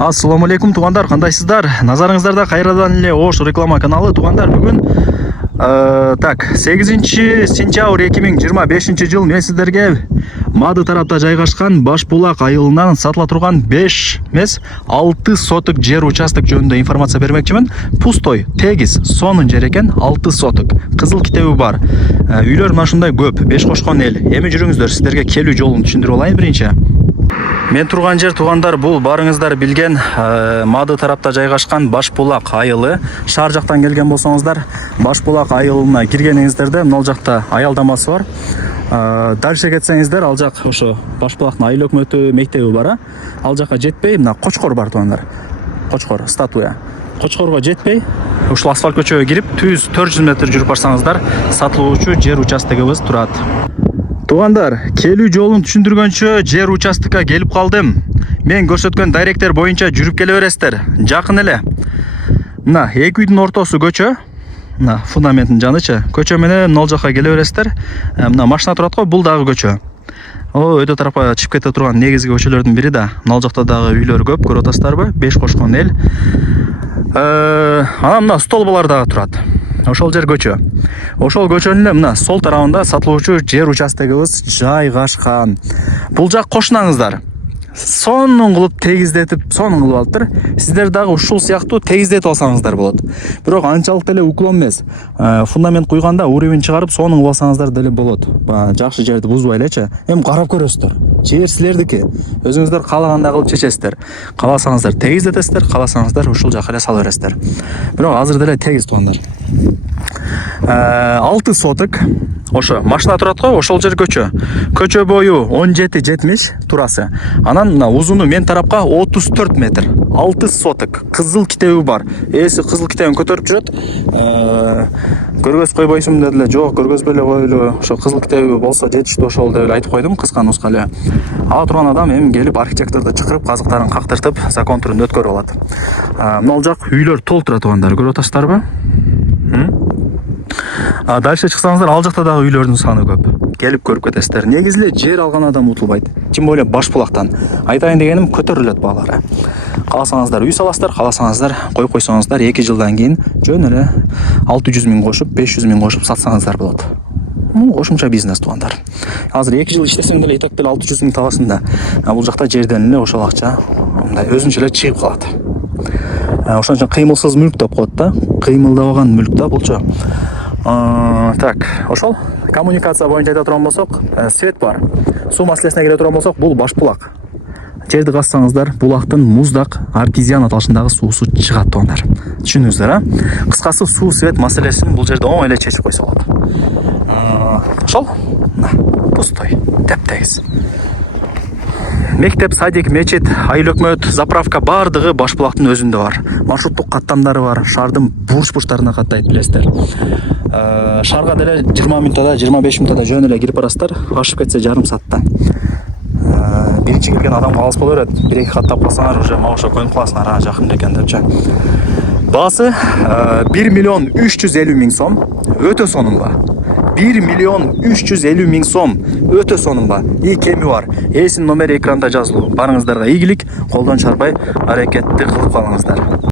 Ассаламу алейкум туғандар, қандайсыздар? Назарыңыздарда қайрадан эле Ош реклама каналы туғандар. Бүгін 8 сентябрь 2025 жыл мен сіздерге Мады тарапта жайгашкан Башбулак айылынан сатыла турган 5 емес 6 соток жер участок жөнүндө информация бермекчимин. Пустой, тегиз, сонун жер экен, 6 соток. Кызыл китеби бар. Үйлөр мына ушундай көп, 5 кошкон эл. Эми жүрүңүздөр, сиздерге келүү жолун түшүндүрүп алайын биринчи. Мен турган жер туғандар бул барыңыздар билген Мады тарапта жайгашкан Башбулак айылы. Шаар жактан келген болсоңуздар, Башбулак айылына киргениңиздерде мына жакта аялдамасы бар. Дальше кетсеңиздер, ал жак ошо Башбулактын айыл өкмөтү мектеби бар. Ал жакка жетпей, мына Кочкор бар туғандар. Кочкор статуя. Кочкорго жетпей, ушул асфальт көчөгө кирип, 400 метр жүрүп барсаңыздар, сатылуучу жер участогубуз турат. Туғандар, келүү жолун түшүндүргөнчө жер участокка келип калдым. Мен көрсөткөн дайректер боюнча жүрүп келе бересиздер. Жакын эле. Мына эки үйдүн ортосу көчө. Мына фундаменттин жанычы. Көчө менен мына жакка келе бересиздер. Мына машина турат го, бул дагы көчө. Өтө тарапка чыгып кете турган негизги көчөлөрдүн бири да. Мына жакта дагы үйлөр көп, көрүп атасыздарбы? 5 кошкон эл. Анан мына столбалар дагы турат. Ошол жер көчө. Ошол көчөнүн эле мына сол тарабында сатылуучу жер участогубуз жайгашкан. Бул жак кошунаңыздар. Сонун кылып тегиздетип, сонун кылып алыптыр. Сиздер дагы ушул сыяктуу тегиздетип алсаңыздар болот. Бирок анчалык деле уклон эмес. Фундамент куйганда уровень чыгарып, сонун кылып алсаңыздар деле болот. Жакшы жерди бузбай элечи. Эми карап көрөсүздөр. Жер силердики. Өзүңүздөр каалагандай кылып чечесиздер. Кааласаңыздар тегиздетесиздер, кааласаңыздар ушул жака эле сала бересиздер. Бирок азыр деле тегиз тугандар. 6 соток. Ошо машина турат го, ошол жер көчө. Көчө бою 17-70 турасы. Анан мына узуну мен тарапка 34 метр. 6 соток. Кызыл китеби бар. Эси кызыл китебин көтөрүп жүрөт. Көргөз койбойсуң дедиле. Жок, көргөзбөй эле койлу. Ошо кызыл китеби болсо жетиштүү ошол деп айтып койдум, кыска нуска эле. Ага турган адам эми келип архитекторду чакырып, казыктарын кактыртып, закон түрүндө өткөрүп алат. Мына жак үйлөр толтура тургандар, көрүп атасыздарбы? Дальше чыксаңыздар, ал жакта дагы үйлөрдүн саны көп. Келип көрүп кетесиздер. Негизи эле жер алган адам утулбайт. Тем более Башбулактан. Айтайын дегеним, көтөрүлөт баалары. Кааласаңыздар үй саласыздар, кааласаңыздар коюп койсоңуздар 2 жылдан кийин жөн эле 600 000 кошуп, 500 000 кошуп сатсаңыздар болот. Кошумча бизнес тугандар. Азыр 2 жыл иштесең деле так деле 600 000 табасың да. Бул жакта жерден эле ошол акча мындай өзүнчө эле чыгып калат. Ошон үчүн кыймылсыз мүлк деп коет да. Кыймылдабаган мүлк да булчу. Так, ошол коммуникация боюнча айта турган болсок, свет бар. Суу маселесине келе турган болсок, бул Башбулак. Жерди казсаңыздар, булактын муздак артезиан аталышындагы суусу чыгат тугандар. Түшүндүңүздөр, Кыскасы суу свет маселесин бул жерде оң эле чечип койсо болот. Ошол, пустой, тептегиз. Мектеп, садик, мечит, айыл өкмөт, заправка бардыгы Башбулактын өзүндө бар. Маршруттук каттамдары бар. Шаардын бурч-бурчтарына каттайт билесиздер. Шаарга деле 20 мүнөттө, 25 мүнөттө жөн эле кирип барасыздар. Ашып кетсе жарым саатта. Биринчи келген адамга алыс боло берет. 1-2 каттап калсаңар, уже могуша коюп каласыңар, жакын экен депчи. Баасы 1 350 000 сом. Өтө сонун ба. 1 350 000 сом. Өтө сонун ба. И кеми бар. Эсин номери экранда жазылуу. Барыңыздарга ийгилик, колдон чарбай аракетти кылып калыңыздар.